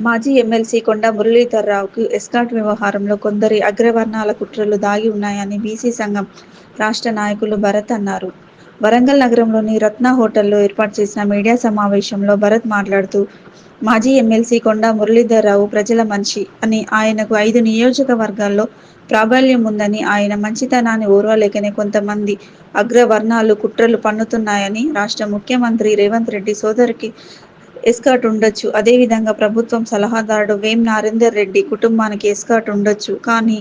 మాజీ ఎమ్మెల్సీ కొండ మురళీధర్రావుకు ఎస్కాట్ వ్యవహారంలో కొందరి అగ్రవర్ణాల కుట్రలు దాగి ఉన్నాయని బీసీ సంఘం రాష్ట్ర నాయకులు భరత్ అన్నారు. వరంగల్ నగరంలోని రత్న హోటల్లో ఏర్పాటు చేసిన మీడియా సమావేశంలో భరత్ మాట్లాడుతూ మాజీ ఎమ్మెల్సీ కొండ మురళీధర్రావు ప్రజల మనిషి అని ఆయనకు ఐదు నియోజకవర్గాల్లో ప్రాబల్యం ఉందని ఆయన మంచితనాన్ని ఓర్వలేకనే కొంతమంది అగ్రవర్ణాలు కుట్రలు పన్నుతున్నాయని రాష్ట్ర ముఖ్యమంత్రి రేవంత్ రెడ్డి సోదరికి ఎస్కాట్ ఉండొచ్చు. అదేవిధంగా ప్రభుత్వం సలహాదారుడు వేం నరేందర్ రెడ్డి కుటుంబానికి ఎస్కాట్ ఉండొచ్చు. కానీ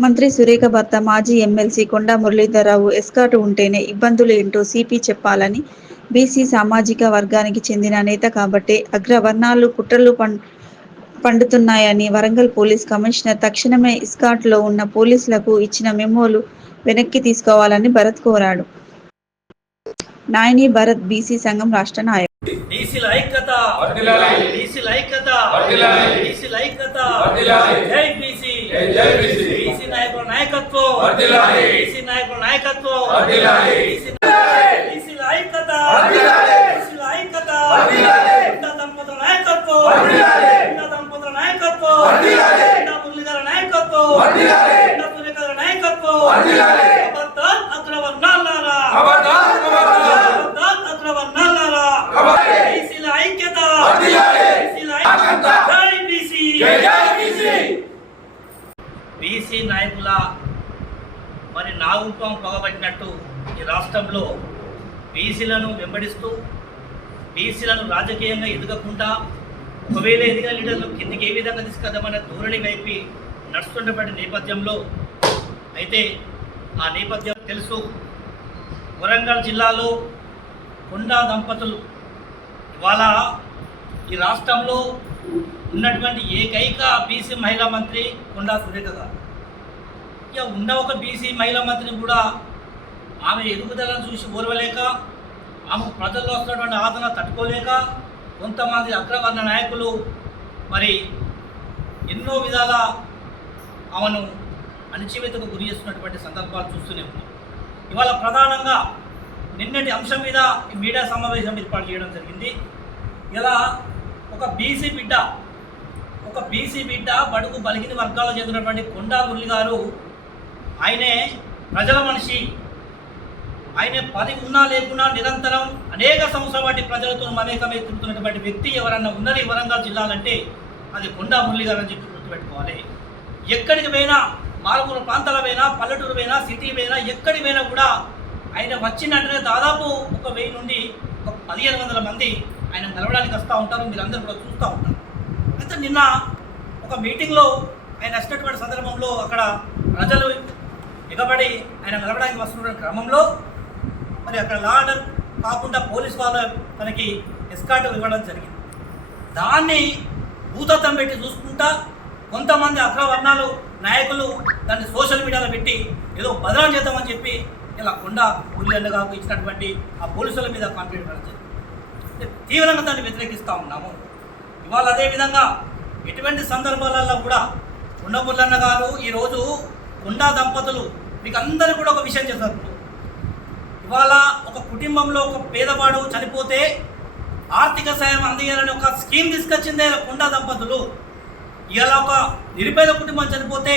మంత్రి సురేఖ భర్త మాజీ ఎమ్మెల్సీ కొండా మురళీధరరావు ఎస్కాట్ ఉంటేనే ఇబ్బందులు ఏంటో సిపి చెప్పాలని బీసీ సామాజిక వర్గానికి చెందిన నేత కాబట్టే అగ్రవర్ణాలు కుట్రలు పం పండుతున్నాయని వరంగల్ పోలీస్ కమిషనర్ తక్షణమే ఇస్కాట్లో ఉన్న పోలీసులకు ఇచ్చిన మెమోలు వెనక్కి తీసుకోవాలని భరత్ కోరాడు. నాయని భరత్ బీసీ సంఘం రాష్ట్ర నాయకుడు. బీసీల ఐక్యత. బీసీల ఐక్యత. బీసీల ఐక్యత. జై బీసీ బీసీ. నాయకుల నాయకత్వం. బీసీ నాయకుల నాయకత్వం బీసీల ఐక్యత. బీసీల ఐక్యత. ఉన్న దంపతుల నాయకత్వం. ఉన్న దంపతుల నాయకత్వం వర్ధిల్లాలి. ఉన్న మురళి గారి నాయకత్వం వర్ధిల్లాలి. ఉన్న సురేఖ గారి నాయకత్వం వర్ధిల్లాలి. ఖబర్దార్ అగ్రవర్ణాలారా ఖబర్దార్, ఖబర్దార్. ఖబర్దార్ అగ్రవర్ణాలారా ఖబర్దార్. బీసీల ఐక్యత వర్ధిల్లాలి. బీసీల ఐక్యత ఐక్యత. జై బీసీ నాయకుల మరి నాగుంపం పొగబట్టినట్టు ఈ రాష్ట్రంలో బీసీలను వెంబడిస్తూ బీసీలను రాజకీయంగా ఎదగకుండా ఒకవేళ ఎదిగిన లీడర్లు కిందికి ఏ విధంగా తీసుకుందామన్న ధోరణి వైపు నడుస్తుండబడి నేపథ్యంలో అయితే ఆ నేపథ్యం తెలుసు. వరంగల్ జిల్లాలో కొండా దంపతులు ఇవాళ ఈ రాష్ట్రంలో ఉన్నటువంటి ఏకైక బీసీ మహిళా మంత్రి కొండా సురేఖ గారు. ఇక ఉన్న ఒక బీసీ మహిళా మంత్రిని కూడా ఆమె ఎదుగుదలను చూసి ఓర్వలేక ఆమె ప్రజల్లో వస్తున్నటువంటి ఆదరణ తట్టుకోలేక కొంతమంది అగ్రవర్ణ నాయకులు మరి ఎన్నో విధాల ఆమెను అణచివేతకు గురి చేస్తున్నటువంటి సందర్భాలు చూస్తూనే ఉన్నాం. ఇవాళ ప్రధానంగా నిన్నటి అంశం మీద ఈ మీడియా సమావేశం ఏర్పాటు చేయడం జరిగింది. ఇలా ఒక బీసీ బిడ్డ ఒక బీసీ బిడ్డ బడుగు బలిగిన వర్గాలకు చెందినటువంటి కొండా మురళి గారు ఆయనే ప్రజల మనిషి. ఆయన పది ఉన్నా లేకున్నా నిరంతరం అనేక సంవత్సరాల వాటి ప్రజలతో మమేకమై తిరుగుతున్నటువంటి వ్యక్తి ఎవరన్నా ఉన్నది వరంగల్ జిల్లాలంటే అది కొండా మురళి గారు అని చెప్పి గుర్తుపెట్టుకోవాలి. ఎక్కడికి పోయినా మారుమూల ప్రాంతాల పోయినా పల్లెటూరు పోయినా సిటీ పోయినా ఎక్కడికి పోయినా కూడా ఆయన వచ్చినట్టునే దాదాపు ఒక వెయ్యి నుండి ఒక పదిహేను వందల మంది ఆయన కలవడానికి వస్తూ ఉంటారు మీరందరూ కూడా చూస్తూ ఉంటారు. అయితే నిన్న ఒక మీటింగ్లో ఆయన వచ్చినటువంటి సందర్భంలో అక్కడ ప్రజలు ఎగబడి ఆయన నిలబడానికి వస్తున్న క్రమంలో మరి అక్కడ లా ఆర్డర్ కాకుండా పోలీస్ వాళ్ళు తనకి ఎస్కాట్ ఇవ్వడం జరిగింది. దాన్ని భూతత్వం పెట్టి చూసుకుంటా కొంతమంది అగ్రవర్ణాలు నాయకులు దాన్ని సోషల్ మీడియాలో పెట్టి ఏదో బదనాలు చేద్దామని చెప్పి ఇలా కొండ ఉల్లిండగా ఇచ్చినటువంటి ఆ పోలీసుల మీద కంప్లైంట్ ఇవ్వడం జరిగింది. తీవ్రంగా దాన్ని వ్యతిరేకిస్తూ ఉన్నాము. ఇవాళ అదేవిధంగా ఎటువంటి సందర్భాలలో కూడా ఉండబుల్లన్న గారు ఈరోజు కుండా దంపతులు మీకు అందరూ కూడా ఒక విషయం చేస్తారు ఇవాళ ఒక కుటుంబంలో ఒక పేదవాడు చనిపోతే ఆర్థిక సాయం అందించాలని ఒక స్కీమ్ తీసుకొచ్చిందే కుండా దంపతులు. ఇవాళ ఒక నిరుపేద కుటుంబం చనిపోతే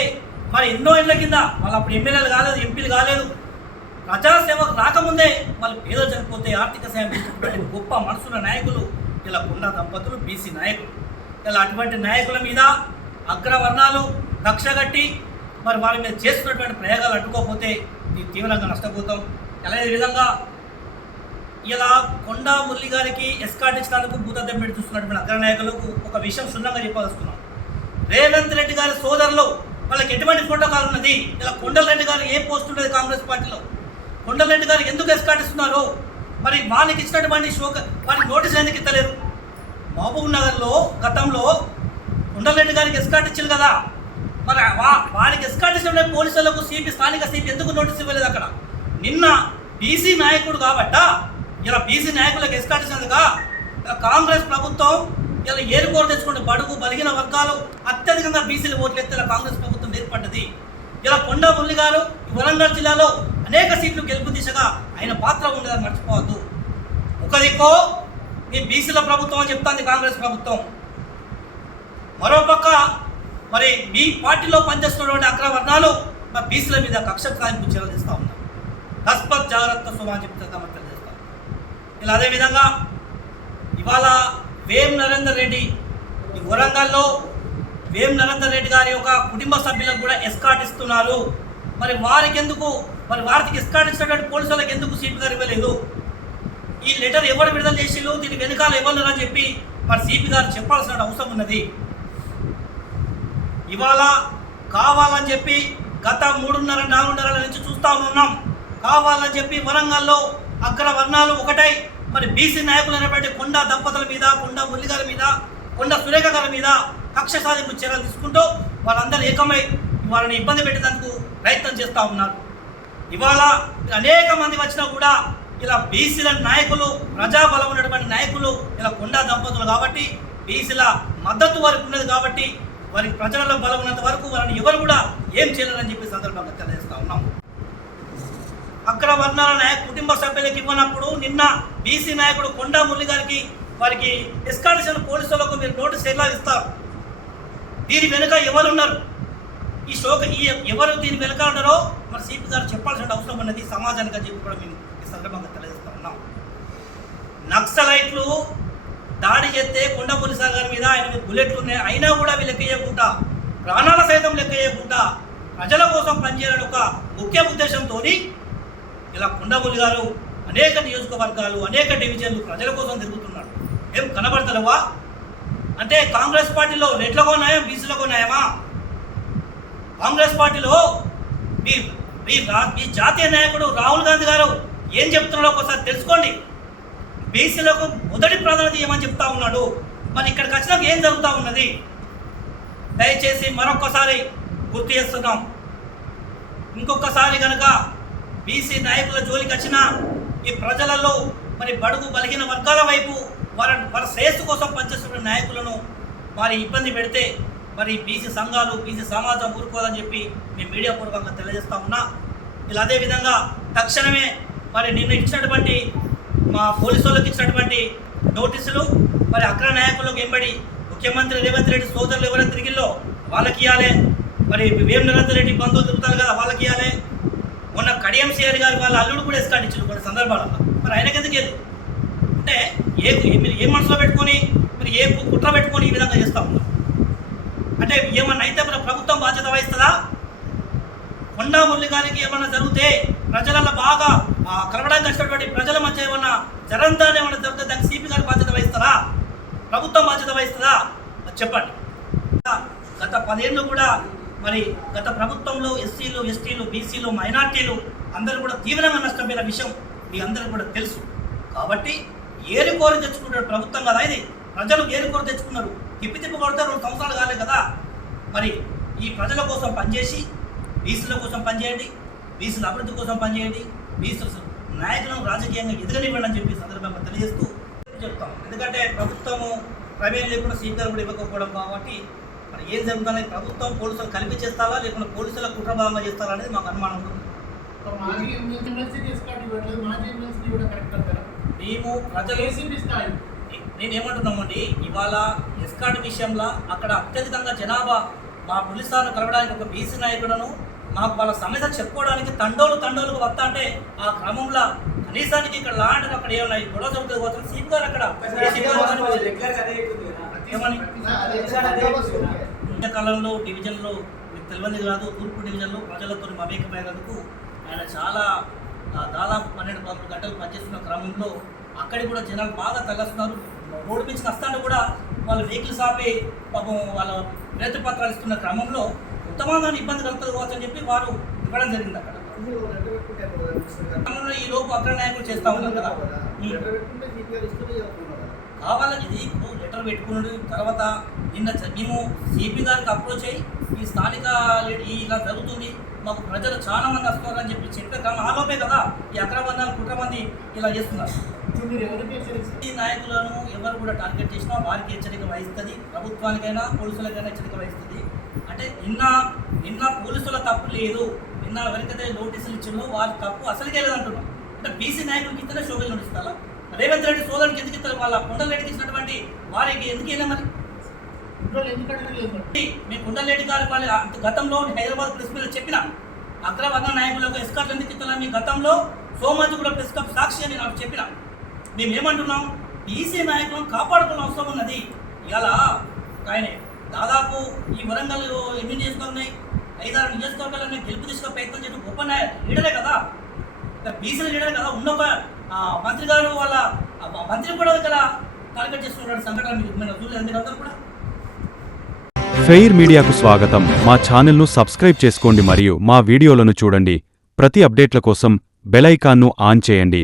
మరి ఎన్నో ఏళ్ళ కింద వాళ్ళు అప్పుడు ఎమ్మెల్యేలు కాలేదు ఎంపీలు కాలేదు. ప్రజాసేవకు రాకముందే వాళ్ళు పేదలు చనిపోతే ఆర్థిక సాయం గొప్ప మనసుల నాయకులు ఇలా కొండా దంపతులు బీసీ నాయకులు. ఇలా అటువంటి నాయకుల మీద అగ్రవర్ణాలు కక్షగట్టి మరి వారి మీద చేస్తున్నటువంటి ప్రయోగాలు అడ్డుకోకపోతే ఇది తీవ్రంగా నష్టపోతాం. అలాగే విధంగా ఇలా కొండా మురళి గారికి ఎస్కాట్ ఇచ్చినందుకు భూతద్దం పెట్టి చూస్తున్నటువంటి అగ్రనాయకులకు ఒక విషయం క్షుణ్ణంగా చెప్పదలుచుకున్నాం. రేవంత్ రెడ్డి గారి సోదరులు వాళ్ళకి ఎటువంటి ప్రోటోకాల్ ఉన్నది? ఇలా కొండలరెడ్డి గారు ఏ పోస్ట్ ఉండేది కాంగ్రెస్ పార్టీలో? కొండలరెడ్డి గారు ఎందుకు ఎస్కాట్ ఇస్తున్నారు? మరి వాళ్ళకి ఇచ్చినటువంటి శోక వాళ్ళకి నోటీస్ ఎందుకు ఇస్తలేరు? మహబూబ్ నగర్లో గతంలో ఉండలరెడ్డి గారికి ఎస్కాట్ ఇచ్చారు కదా. మరి వా- వారికి ఎస్కాట్ ఇచ్చిన పోలీసులకు సిపి స్థానిక సిపి ఎందుకు నోటీస్ ఇవ్వలేదు అక్కడ? నిన్న బీసీ నాయకుడు కాబట్ట ఇలా బీసీ నాయకులకు ఎస్కాట్ ఇచ్చినందుగా కాంగ్రెస్ ప్రభుత్వం ఇలా ఏరుకోరు తెచ్చుకుంటే బడుగు బలిగిన వర్గాలు అత్యధికంగా బీసీలు ఓట్లు ఎత్తే కాంగ్రెస్ ప్రభుత్వం ఏర్పడ్డది. ఇలా కొండ మురళి గారు ఈ వరంగల్ జిల్లాలో అనేక సీట్లు గెలుపు దిశగా ఆయన పాత్ర ఉండదని మర్చిపోవద్దు. ఒక దిక్కో మీ బీసీల ప్రభుత్వం అని చెప్తాంది కాంగ్రెస్ ప్రభుత్వం. మరోపక్క మరి మీ పార్టీలో పనిచేస్తున్నటువంటి అగ్రవర్ణాలు మా బీసీల మీద కక్ష సాధింపు చర్యలు తీస్తూ ఉన్నారు. తస్మత్ జాగ్రత్త సుమా అని చెప్తే తమకు తెలియజేస్తాం ఇలా అదేవిధంగా ఇవాళ వేం నరేందర్ రెడ్డి ఈ వరంగల్లో వేం నరేందర్ రెడ్డి గారి యొక్క కుటుంబ సభ్యులకు కూడా ఎస్కాట్ ఇస్తున్నారు. మరి వారికి ఎందుకు మరి వారికి ఎస్కాట్ పోలీసు వాళ్ళకి ఎందుకు సిపి గారు ఇవ్వలేదు ఈ లెటర్ ఎవరు విడుదల చేసిళ్ళు? దీని వెనకాల ఎవరు చెప్పి మరి సిపి గారు చెప్పాల్సిన అవసరం ఉన్నది. ఇవాళ కావాలని చెప్పి గత మూడున్నర నాలుగున్నర నుంచి చూస్తా ఉన్నాం. కావాలని చెప్పి వరంగల్లో అగ్ర వర్ణాలు ఒకటై మరి బీసీ నాయకులైనటువంటి కొండ దంపతుల మీద కొండ మురళి గారి మీద కొండ సురేఖ గారి మీద కక్ష సాధింపు చర్యలు తీసుకుంటూ వాళ్ళందరూ ఏకమై వాళ్ళని ఇబ్బంది పెట్టేందుకు ప్రయత్నం చేస్తూ ఉన్నారు. ఇవాళ అనేక మంది వచ్చినా కూడా ఇలా బీసీల నాయకులు ప్రజాబలం ఉన్నటువంటి నాయకులు ఇలా కొండా దంపతులు కాబట్టి బీసీల మద్దతు వారికి ఉన్నది కాబట్టి వారికి ప్రజలలో బలం ఉన్నంత వరకు వారిని ఎవరు కూడా ఏం చేయలేరని చెప్పి సందర్భంగా తెలియజేస్తా ఉన్నాం అక్కడ వర్ణాల నాయకు కుటుంబ సభ్యులకు ఇవ్వనప్పుడు నిన్న బీసీ నాయకుడు కొండా మురళి గారికి వారికి ఎస్కాడిషన్ పోలీసులకు మీరు నోటీస్ ఎలా ఇస్తారు? దీని వెనుక ఎవరున్నారు? ఈ శోక ఈ ఎవరు దీని వెనుక ఉన్నారో మరి సిపి గారు చెప్పాల్సిన అవసరం ఉన్నది సమాజానికి అని చెప్పి కూడా మేము ఈ సందర్భంగా తెలియజేస్తా ఉన్నాం. నక్సలైట్లు దాడి చేస్తే కొండపూరి సాగర్ మీద ఆయన బుల్లెట్లు ఉన్నాయి. అయినా కూడా అవి లెక్క చేయకుండా ప్రాణాల సైతం లెక్క చేయకుండా ప్రజల కోసం పనిచేయాలని ఒక ముఖ్య ఉద్దేశంతో ఇలా కొండపూరి గారు అనేక నియోజకవర్గాలు అనేక డివిజన్లు ప్రజల కోసం తిరుగుతున్నాడు ఏం కనబడతలేవా? అంటే కాంగ్రెస్ పార్టీలో రెడ్లకు న్యాయం బీసీలకో న్యాయమా? కాంగ్రెస్ పార్టీలో మీ మీ రా- మీ జాతీయ నాయకుడు రాహుల్ గాంధీ గారు ఏం చెప్తున్నాడో ఒకసారి తెలుసుకోండి. బీసీలకు మొదటి ప్రాధాన్యత ఏమని చెప్తా ఉన్నాడు. మరి ఇక్కడికి వచ్చినాక ఏం జరుగుతూ ఉన్నది? దయచేసి మరొక్కసారి గుర్తు చేస్తున్నాం. ఇంకొకసారి కనుక బీసీ నాయకుల జోలికి వచ్చిన ఈ ప్రజలలో మరి బడుగు బలిగిన వర్గాల వైపు వారి వారి శ్రేయస్సు కోసం పనిచేస్తున్న నాయకులను వారి ఇబ్బంది పెడితే మరి బీసీ సంఘాలు బీసీ సమాజం ఊరుకోదని చెప్పి మేము మీడియా పూర్వకంగా తెలియజేస్తా ఉన్నా. ఇలా అదేవిధంగా తక్షణమే మరి నిన్న ఇచ్చినటువంటి మా పోలీసు వాళ్ళకి ఇచ్చినటువంటి నోటీసులు మరి అగ్ర నాయకులకు ఎంబడి ముఖ్యమంత్రి రేవంత్ రెడ్డి సోదరులు ఎవరైనా తిరిగిల్లో వాళ్ళకి ఇవ్వాలి. మరి వేం నరేందర్ రెడ్డి బంధువులు తిరుగుతారు కదా వాళ్ళకి ఇవ్వాలి. మొన్న కడియం సిఆర్ గారు వాళ్ళ అల్లుడు కూడా ఎస్కాట్ ఇచ్చారు కొన్ని సందర్భాలలో. మరి ఆయనకి ఎందుకు లేదు అంటే ఏ మీరు ఏ మనసులో పెట్టుకొని మీరు ఏ కుట్ర పెట్టుకొని ఈ విధంగా చేస్తా ఉన్నారు? అంటే ఏమన్నా అయితే మన ప్రభుత్వం బాధ్యత వహిస్తుందా? కొండా మురళి గారికి ఏమన్నా జరిగితే ప్రజలలో బాగా ఆ, కలవడానికి వచ్చినటువంటి ప్రజల మధ్య ఏమన్నా జరంతాన్ని ఏమన్నా జరిగితే దానికి సిపి గారు బాధ్యత వహిస్తారా? ప్రభుత్వం బాధ్యత వహిస్తుందా? అది చెప్పండి. గత పదేళ్ళు కూడా మరి గత ప్రభుత్వంలో ఎస్సీలు ఎస్టీలు బీసీలు మైనార్టీలు అందరూ కూడా తీవ్రంగా నష్టపోయిన విషయం మీ అందరూ కూడా తెలుసు. కాబట్టి ఏరుకోరి తెచ్చుకున్న ప్రభుత్వం కదా ఇది. ప్రజలు ఏరుకోరి తెచ్చుకున్నారు. తిప్పి రెండు సంవత్సరాలు కాలే కదా. మరి ఈ ప్రజల కోసం పనిచేసి బీసీల కోసం పనిచేయండి బీసీల అభివృద్ధి కోసం పనిచేయండి బీసీల నాయకులను రాజకీయంగా ఎదగనివ్వండి అని చెప్పి సందర్భంగా తెలియజేస్తూ చెప్తాం. ఎందుకంటే ప్రభుత్వము ప్రమేయం లేకుండా స్పీకర్ కూడా ఇవ్వకపోవడం కాబట్టి మరి ఏం జరుగుతుందని ప్రభుత్వం పోలీసులు కలిపి చేస్తారా? లేకుండా పోలీసుల కుట్రభాగంగా చేస్తారా అనేది మాకు అనుమానం ఉంటుంది మేము ప్రజలు నేను ఏమంటున్నామండి ఇవాళ ఎస్కాట్ విషయంలో అక్కడ అత్యధికంగా జనాభా మా పులిసార్లు కలవడానికి ఒక బీసీ నాయకులను మాకు వాళ్ళ సమస్య చెప్పుకోవడానికి తండోలు తండోలకు వస్తా అంటే ఆ క్రమంలో కనీసానికి ఇక్కడ లాంటి అక్కడ ఏమన్నా ఈ గొడవ జరుగుతుంది పోతే సీప్ గారు అక్కడ. మధ్యకాలంలో డివిజన్లో మీకు తెలియదు కాదు తూర్పు డివిజన్లో ప్రజలతో మమేకమైనందుకు ఆయన చాలా దాదాపు పన్నెండు పదమూడు గంటలు పనిచేస్తున్న క్రమంలో అక్కడికి కూడా జనాలు బాగా తగ్గుతున్నారు రోడ్డు నుంచి వస్తాంటే కూడా వాళ్ళ వెహికల్స్ ఆపి పాపం వాళ్ళ వినతి పత్రాలు ఇస్తున్న క్రమంలో ఉత్తమంగా ఇబ్బంది కలుగుతుంది కావచ్చు అని చెప్పి వారు ఇవ్వడం జరిగింది అక్కడ. ఈ లోపు అగ్ర నాయకులు చేస్తా ఉన్నారు కదా. కావాలని ఇది లెటర్ పెట్టుకున్నాడు. తర్వాత నిన్న మేము సిపి గారికి అప్రోచ్ అయ్యి ఈ స్థానిక ఇలా జరుగుతుంది. మాకు ప్రజలు చాలా మంది వస్తున్నారు అని చెప్పి చెప్పే క్రమం ఆలోపే కదా ఈ అక్రమందాలు కుట్రమంది ఇలా చేస్తున్నారు. ఈ నాయకులను ఎవరు కూడా టార్గెట్ చేసినా వారికి హెచ్చరిక వహిస్తుంది. ప్రభుత్వానికైనా పోలీసులకైనా హెచ్చరిక వహిస్తుంది. అంటే నిన్న నిన్న పోలీసుల తప్పు లేదు. నిన్న ఎవరికైతే నోటీసులు ఇచ్చిందో వారి తప్పు అసలుకే లేదంటున్నాం అంటే బీసీ నాయకులకి ఇతనే షోభలు నడుస్తారా? రేవంత్ రెడ్డి సోదరునికి ఎందుకు ఇస్తారు? వాళ్ళ కొండల రెడ్డికి ఇచ్చినటువంటి వారికి ఎందుకు వెళ్ళా మరి? కుట్రలు ఎందుకు అడగలేదు మరి. మీ కుండలేటి గారి వాళ్ళ గతంలో హైదరాబాద్ ప్రెస్ మీద చెప్పిన అగ్రవర్ణ నాయకులకు ఎస్కాట్ ఎందుకు ఇస్తున్నా మీ గతంలో సోమాజి కూడా ప్రెస్ క్లబ్ సాక్షి అని నాకు చెప్పిన. మేమేమంటున్నాం? బీసీ నాయకులను కాపాడుకున్న అవసరం ఉన్నది. ఇలా ఆయనే దాదాపు ఈ వరంగల్ ఎన్ని నియోజకవర్గాలు ఐదారు నియోజకవర్గాలన్నీ గెలుపు తీసుకునే ప్రయత్నం చేయడం గొప్ప లీడరే కదా. బీసీ లీడరే కదా. ఉన్న మంత్రి గారు వాళ్ళ మంత్రి కూడా ఇక్కడ టార్గెట్ చేస్తున్న సంఘటన మీరు మీరు చూడలేదు మీరు అందరూ కూడా? ఫెయిర్ మీడియాకు స్వాగతం. మా ఛానల్ను సబ్స్క్రైబ్ చేసుకోండి మరియు మా వీడియోలను చూడండి. ప్రతి అప్డేట్ల కోసం బెల్ ఐకాన్ను ఆన్ చేయండి.